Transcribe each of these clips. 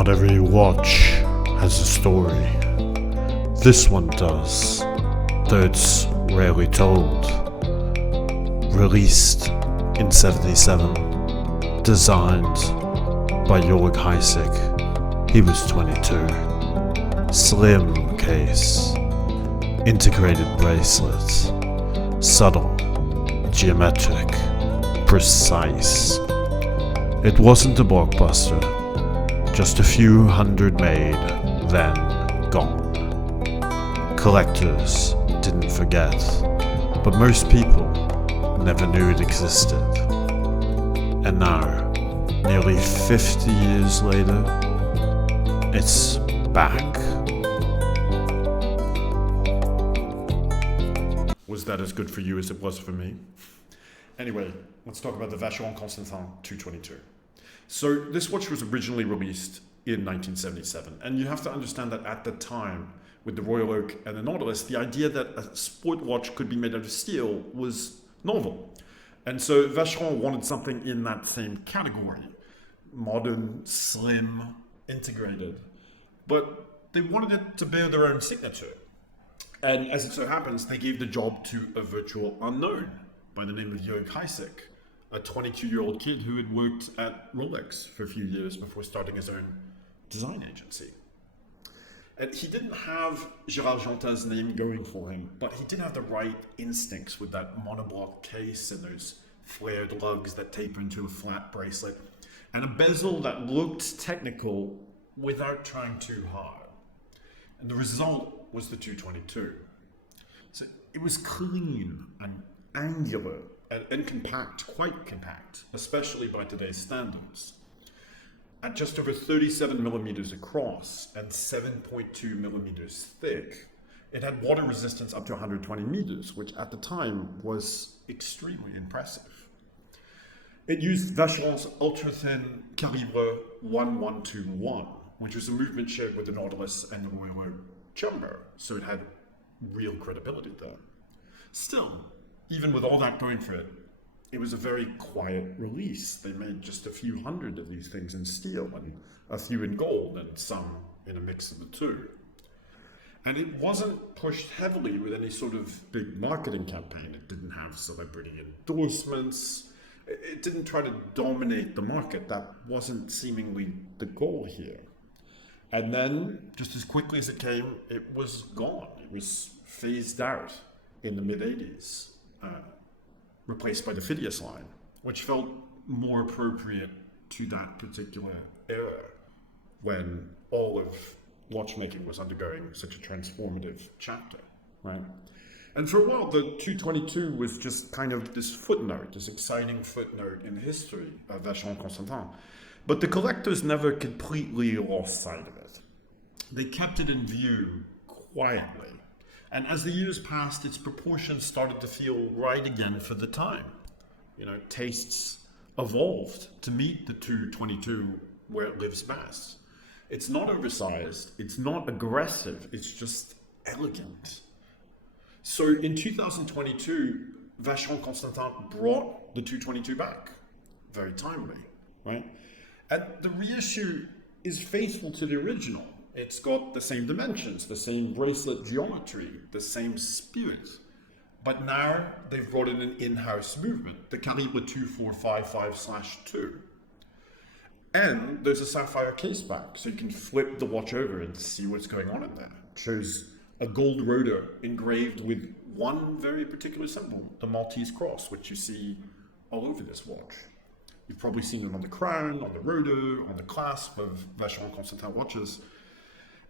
Not every watch has a story. This one does, though it's rarely told. Released in '77, designed by Jörg Hysek. He was 22. Slim case, integrated bracelets, subtle, geometric, precise. It wasn't a blockbuster, just a few hundred made, then gone. Collectors didn't forget, but most people never knew it existed. And now, nearly 50 years later, it's back. Was that as good for you as it was for me? Anyway, let's talk about the Vacheron Constantin 222. So this watch was originally released in 1977, and you have to understand that at the time, with the Royal Oak and the Nautilus, the idea that a sport watch could be made out of steel was novel. And so Vacheron wanted something in that same category. Modern, slim, integrated. But they wanted it to bear their own signature. And as it so happens, they gave the job to a virtual unknown by the name of Jörg Hysek, a 22-year-old kid who had worked at Rolex for a few years before starting his own design agency. And he didn't have Gérard Jontin's name going for him, but he did have the right instincts with that monoblock case and those flared lugs that taper into a flat bracelet, and a bezel that looked technical without trying too hard. And the result was the 222. So it was clean and angular and compact, quite compact, especially by today's standards. At just over 37 millimeters across and 7.2 millimeters thick, it had water resistance up to 120 meters, which at the time was extremely impressive. It used Vacheron's ultra-thin calibre 1121, which was a movement shared with the Nautilus and the Royal Oak Jumbo, so it had real credibility there. Still, even with all that going for it, it was a very quiet release. They made just a few hundred of these things in steel and a few in gold and some in a mix of the two. And it wasn't pushed heavily with any sort of big marketing campaign. It didn't have celebrity endorsements. It didn't try to dominate the market. That wasn't seemingly the goal here. And then, just as quickly as it came, it was gone. It was phased out in the mid-'80s. Replaced by the Phidias line, which felt more appropriate to that particular era when all of watchmaking was undergoing such a transformative chapter, right? And for a while, the 222 was just kind of this footnote, this exciting footnote in the history of Vacheron Constantin. But the collectors never completely lost sight of it. They kept it in view quietly. And as the years passed, its proportions started to feel right again for the time. You know, tastes evolved to meet the 222 where it lives best. It's not oversized, it's not aggressive, it's just elegant. So in 2022, Vacheron Constantin brought the 222 back. Very timely, right? And the reissue is faithful to the original. It's got the same dimensions, the same bracelet geometry, the same spirit. But now they've brought in an in-house movement, the calibre 2455/2. And there's a sapphire case back, so you can flip the watch over and see what's going on in there. It shows a gold rotor engraved with one very particular symbol, the Maltese Cross, which you see all over this watch. You've probably seen it on the crown, on the rotor, on the clasp of Vacheron Constantin watches.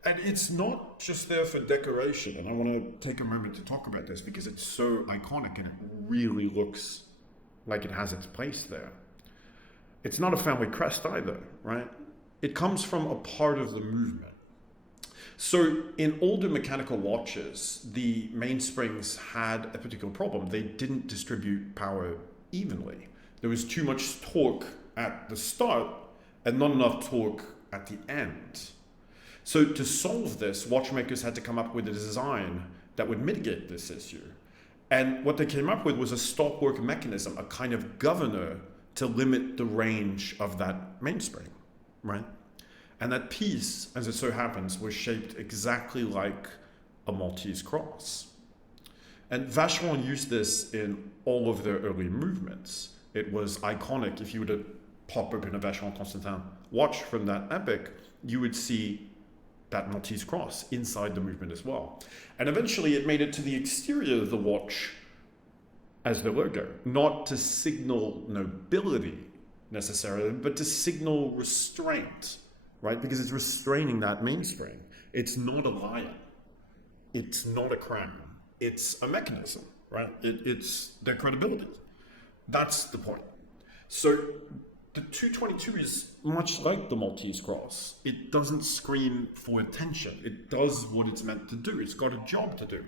And it's not just there for decoration, and I want to take a moment to talk about this because it's so iconic and it really looks like it has its place there. It's not a family crest either, right? It comes from a part of the movement. So in older mechanical watches, the mainsprings had a particular problem. They didn't distribute power evenly. There was too much torque at the start and not enough torque at the end. So to solve this, watchmakers had to come up with a design that would mitigate this issue. And what they came up with was a stopwork mechanism, a kind of governor to limit the range of that mainspring, right? And that piece, as it so happens, was shaped exactly like a Maltese Cross. And Vacheron used this in all of their early movements. It was iconic. If you were to pop open a Vacheron Constantin watch from that epoch, you would see that Maltese Cross inside the movement as well. And eventually it made it to the exterior of the watch as the logo, not to signal nobility necessarily, but to signal restraint, right? Because it's restraining that mainspring. It's not a lion. It's not a crown. It's a mechanism, right? It's their credibility. That's the point. So the 222 is much like the Maltese Cross. It doesn't scream for attention. It does what it's meant to do. It's got a job to do.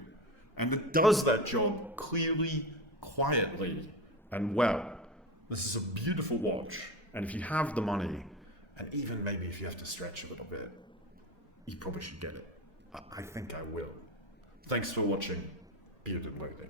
And it does that job clearly, quietly, and well. This is a beautiful watch. And if you have the money, and even maybe if you have to stretch a little bit, you probably should get it. I think I will. Thanks for watching Beard and Loathing.